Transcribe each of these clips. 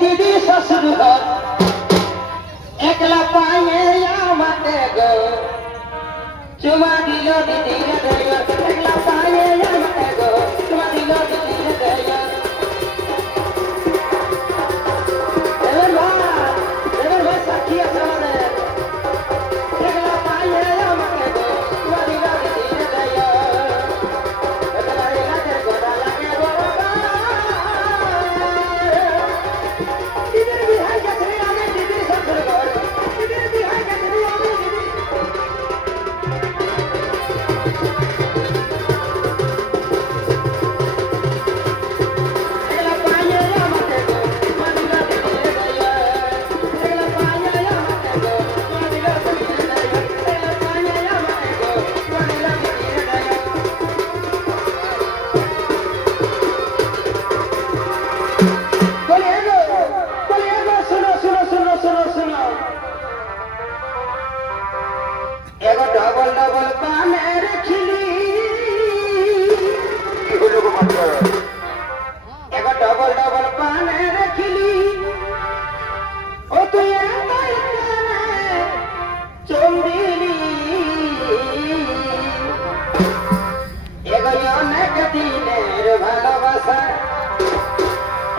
দিদি শ্বশুর ঘর একলা পায়ে আমাকে গো চুমা দিল দিদি একলা পায়ে আমাকে গো চুমা দিল দিদি এবার ভাই সাক্ষী আছে আমাদের একলা পায়ে আমাকে গো চুমা দিল দিদি ডবল ডবল পানের খিলি এগো ডবল ডবল পানের খিলি ও তুই চন্দিলি এগো অনেক দিনের ভালোবাসা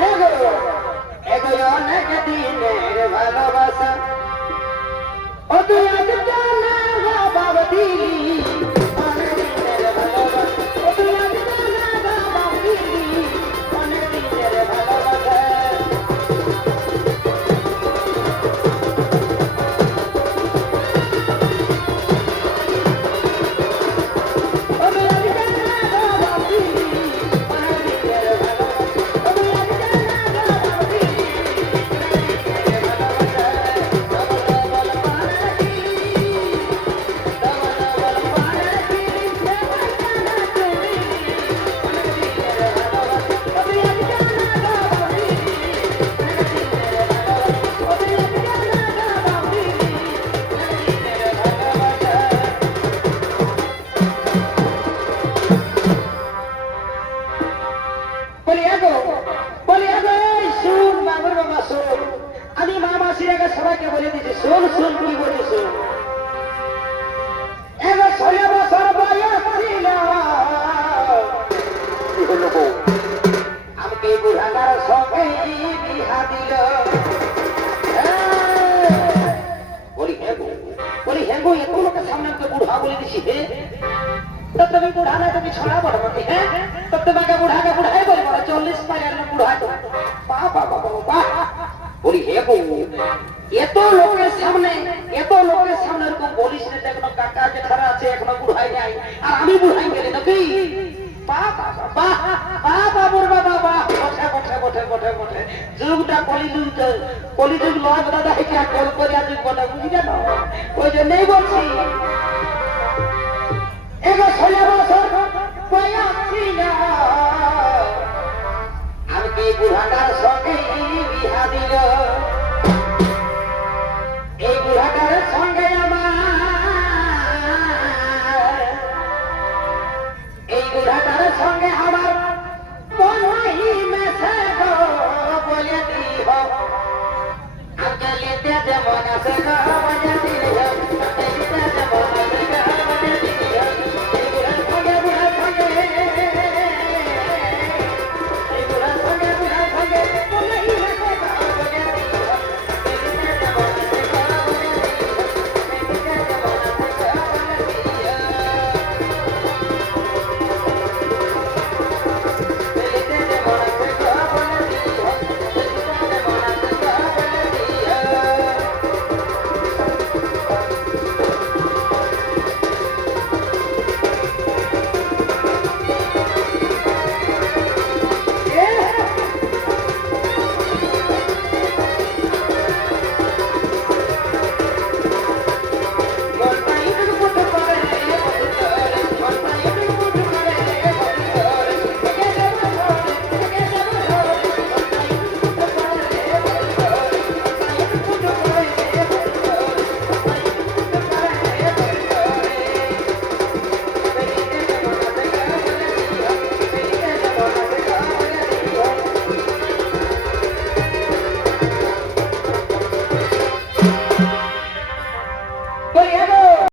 এগো এগো অনেক দিনের ভালোবাসা ও তুই আজ জানা বাবা দিলি অনেক দিনের ভালোবাসা ও তুই আজ জানা বাবা দিলি অনেক দিনের ভালোবাসা আমি মা মাসির আগে সবাইকে বলে দিচ্ছি শোন শোন কি বলি শোন এবার 16 বছর বয়স ছিল আমাকে বুড়াটার সঙ্গে বিহা দিল বলি হ্যাঁ গো এত লোকের সামনে আমাকে বুড়া বলে দিছি হে তো তুমি বুড়া না তুমি ছড়া বড় বলতে হ্যাঁ তো তোমাকে বুড়াকে বুড়াই বলবো 40 পায়ের বুড়া তো বাবা বাবা বাবা বলি হে গো এত লোকের সামনে এরকম বলিস না এখনো কাকা জেঠারা আছে এখনো বুড়াই নাই আর আমি বুড়াই গেলি নাকি যুগটা কলিযুগ লয় দাদা এটা কল করে আজ বলে বুঝি জানো ওই জন্যই বলছি এবার 16 বছর বয়স ছিল আমাকে বুড়াটার সঙ্গে বিহা দিল এই বুড়াটার সঙ্গে আমার বলাই মেসে বলে দিব আজকে যেমন আছে